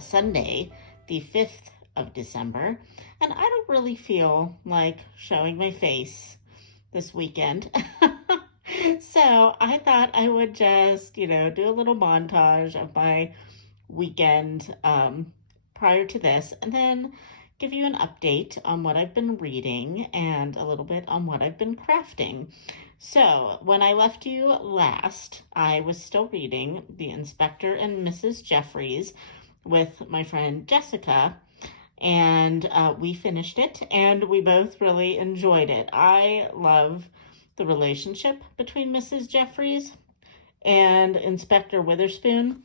Sunday, the 5th of December, and I don't really feel like showing my face this weekend. So I thought I would just, do a little montage of my weekend prior to this, and then give you an update on what I've been reading and a little bit on what I've been crafting. So when I left you last, I was still reading The Inspector and Mrs. Jeffries with my friend Jessica, and we finished it, and we both really enjoyed it. I love the relationship between Mrs. Jeffries and Inspector Witherspoon.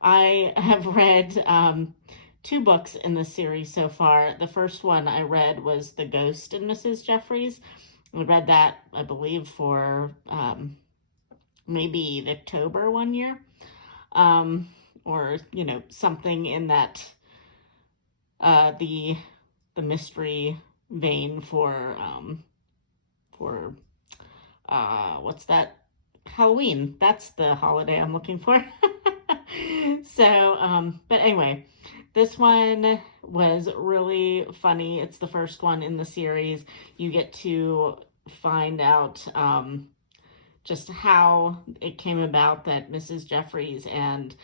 I have read 2 books in the series so far. The first one I read was The Ghost in Mrs. Jeffries. I read that, I believe, for maybe October one year, or something in that the mystery vein for what's that? Halloween. That's the holiday I'm looking for. So, but anyway, this one was really funny. It's the first one in the series. You get to find out just how it came about that Mrs. Jeffries and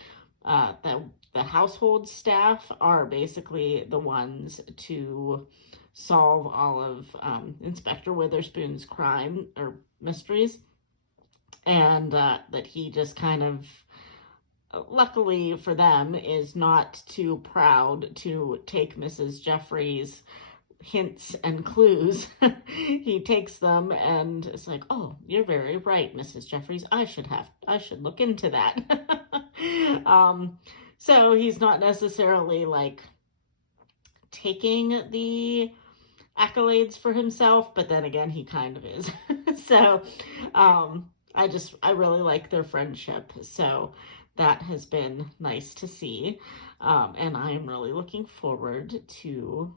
the household staff are basically the ones to solve all of Inspector Witherspoon's crime or mysteries, and that he just kind of, luckily for them, is not too proud to take Mrs. Jeffries' hints and clues. He takes them and it's like, oh, you're very right, Mrs. Jeffries. I should look into that. So he's not necessarily like taking the accolades for himself, but then again, he kind of is. So I really like their friendship. So that has been nice to see. And I am really looking forward to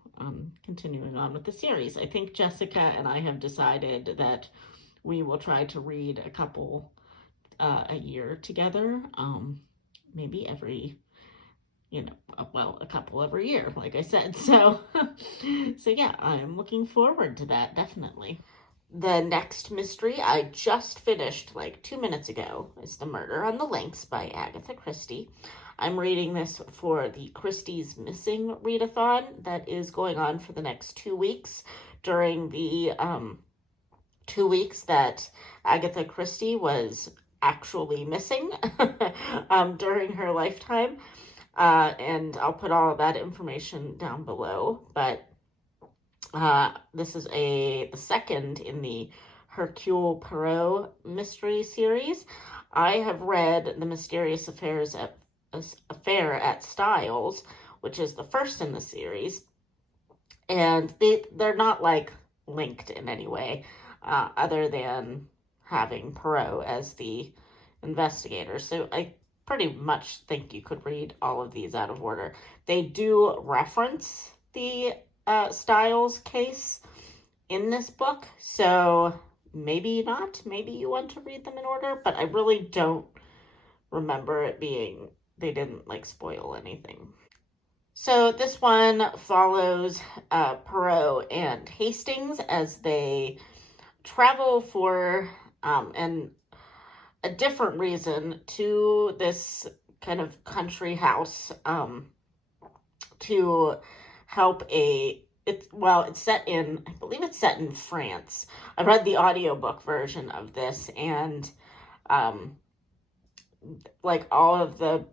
continuing on with the series. I think Jessica and I have decided that we will try to read a couple a year together. Maybe every, a couple every year, like I said. So, so yeah, I'm looking forward to that, definitely. The next mystery I just finished like 2 minutes ago is The Murder on the Links by Agatha Christie. I'm reading this for the Christie's Missing Readathon that is going on for the next 2 weeks during the 2 weeks that Agatha Christie was actually missing during her lifetime. And I'll put all of that information down below, but this is the second in the Hercule Poirot mystery series. I have read The Mysterious Affair at Styles, which is the first in the series, and they're not like linked in any way, other than having Poirot as the investigator. So I pretty much think you could read all of these out of order. They do reference the Styles case in this book, so maybe not. Maybe you want to read them in order, but I really don't remember it being, they didn't like spoil anything. So this one follows Poirot and Hastings as they travel for and a different reason to this kind of country house to help it's set in, I believe it's set in France. I read the audiobook version of this, and like all of the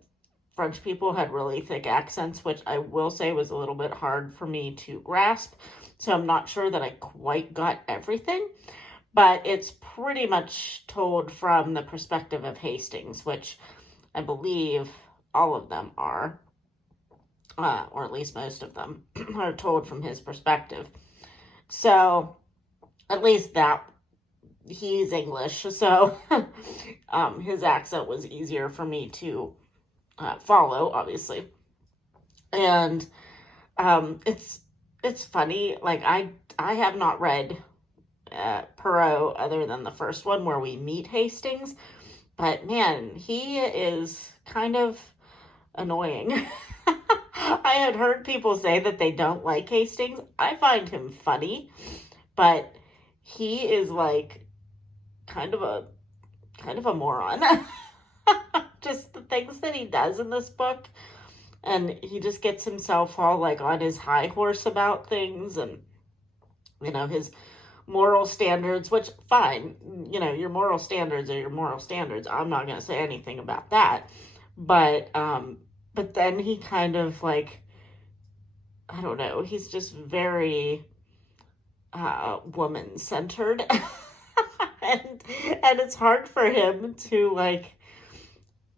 French people had really thick accents, which I will say was a little bit hard for me to grasp. So I'm not sure that I quite got everything, but it's pretty much told from the perspective of Hastings, which I believe all of them are. Or at least most of them are told from his perspective. So at least that, he's English, so his accent was easier for me to follow, obviously. And it's funny, like I have not read Poirot other than the first one where we meet Hastings, but man, he is kind of annoying. I had heard people say that they don't like Hastings. I find him funny, but he is like kind of a moron. Just the things that he does in this book, and he just gets himself all like on his high horse about things, and his moral standards, which fine, your moral standards are your moral standards. I'm not going to say anything about that. But then he kind of like, I don't know, he's just very woman centered. and it's hard for him to like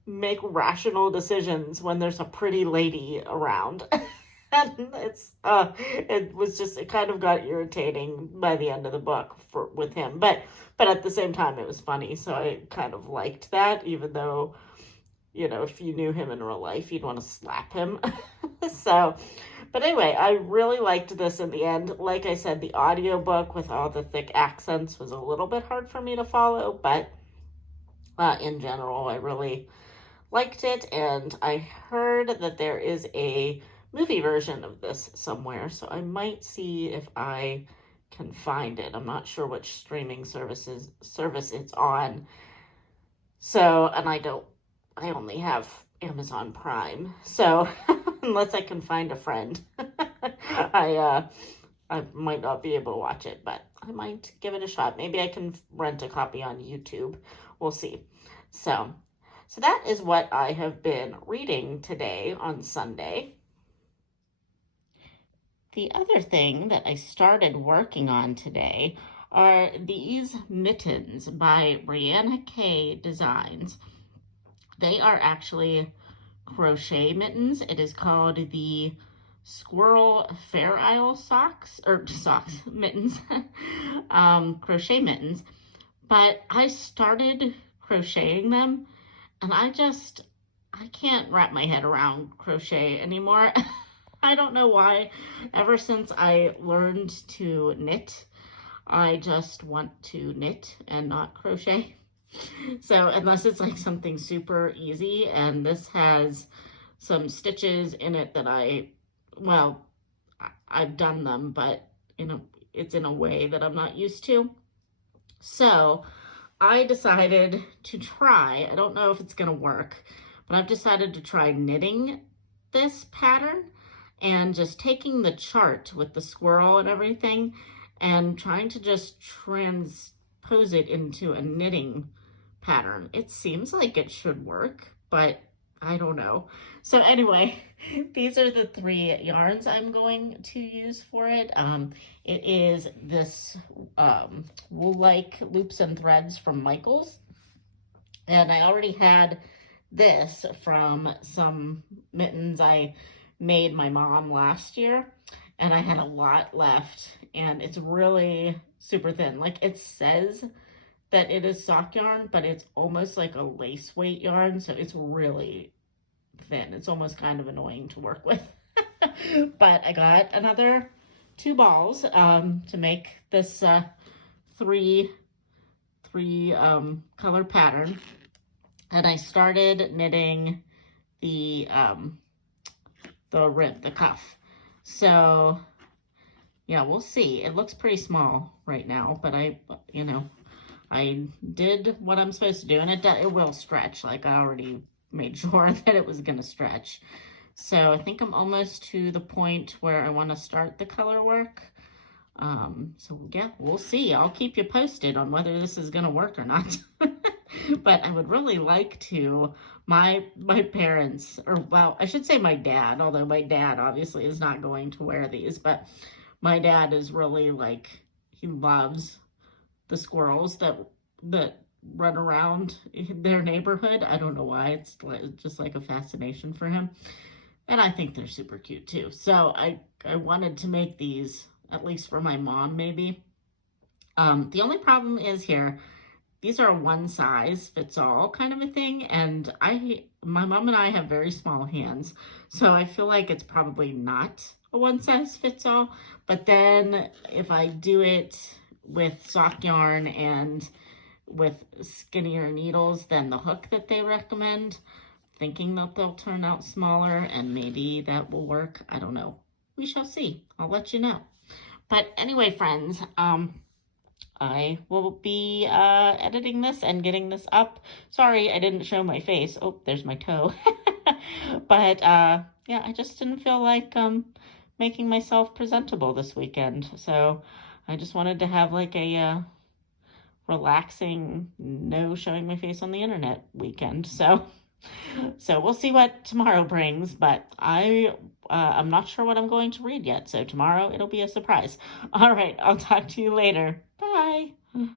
make rational decisions when there's a pretty lady around. And it kind of got irritating by the end of the book with him, but at the same time it was funny, so I kind of liked that, even though if you knew him in real life you'd want to slap him. So, but anyway, I really liked this in the end. Like I said, the audiobook with all the thick accents was a little bit hard for me to follow, but in general I really liked it. And I heard that there is a movie version of this somewhere, so I might see if I can find it. I'm not sure which streaming service it's on. So, and I only have Amazon Prime. So, unless I can find a friend, I might not be able to watch it, but I might give it a shot. Maybe I can rent a copy on YouTube. We'll see. So that is what I have been reading today on Sunday. The other thing that I started working on today are these mittens by Brianna K Designs. They are actually crochet mittens. It is called the Squirrel Fair Isle mittens, crochet mittens. But I started crocheting them, and I can't wrap my head around crochet anymore. I don't know why. Ever since I learned to knit, I just want to knit and not crochet. So unless it's like something super easy, and this has some stitches in it that I've done them, but it's in a way that I'm not used to. So I decided to try, I don't know if it's going to work, but I've decided to try knitting this pattern and just taking the chart with the squirrel and everything and trying to just transpose it into a knitting pattern. It seems like it should work, but I don't know. So anyway, these are the 3 yarns I'm going to use for it. It is this wool-like loops and threads from Michaels. And I already had this from some mittens I made my mom last year, and I had a lot left, and it's really super thin. Like, it says that it is sock yarn, but it's almost like a lace weight yarn, so it's really thin. It's almost kind of annoying to work with. But I got another 2 balls to make this 3 color pattern, and I started knitting the rib, the cuff. So yeah, we'll see. It looks pretty small right now, but I did what I'm supposed to do, and it will stretch. Like, I already made sure that it was gonna stretch. So I think I'm almost to the point where I want to start the color work. So yeah, we'll see. I'll keep you posted on whether this is gonna work or not. But I would really like to, my parents, or well, I should say my dad, although my dad obviously is not going to wear these, but my dad is really like, he loves the squirrels that run around their neighborhood. I don't know why, it's just like a fascination for him. And I think they're super cute too. So I wanted to make these, at least for my mom maybe. The only problem is here, these are a one size fits all kind of a thing, and my mom and I have very small hands, so I feel like it's probably not a one size fits all. But then if I do it with sock yarn and with skinnier needles than the hook that they recommend, thinking that they'll turn out smaller, and maybe that will work. I don't know. We shall see. I'll let you know. But anyway, friends, I will be editing this and getting this up. Sorry, I didn't show my face. Oh, there's my toe. But yeah, I just didn't feel like making myself presentable this weekend. So I just wanted to have like a relaxing, no showing my face on the internet weekend. So we'll see what tomorrow brings, but I'm not sure what I'm going to read yet. So tomorrow it'll be a surprise. All right, I'll talk to you later. Bye.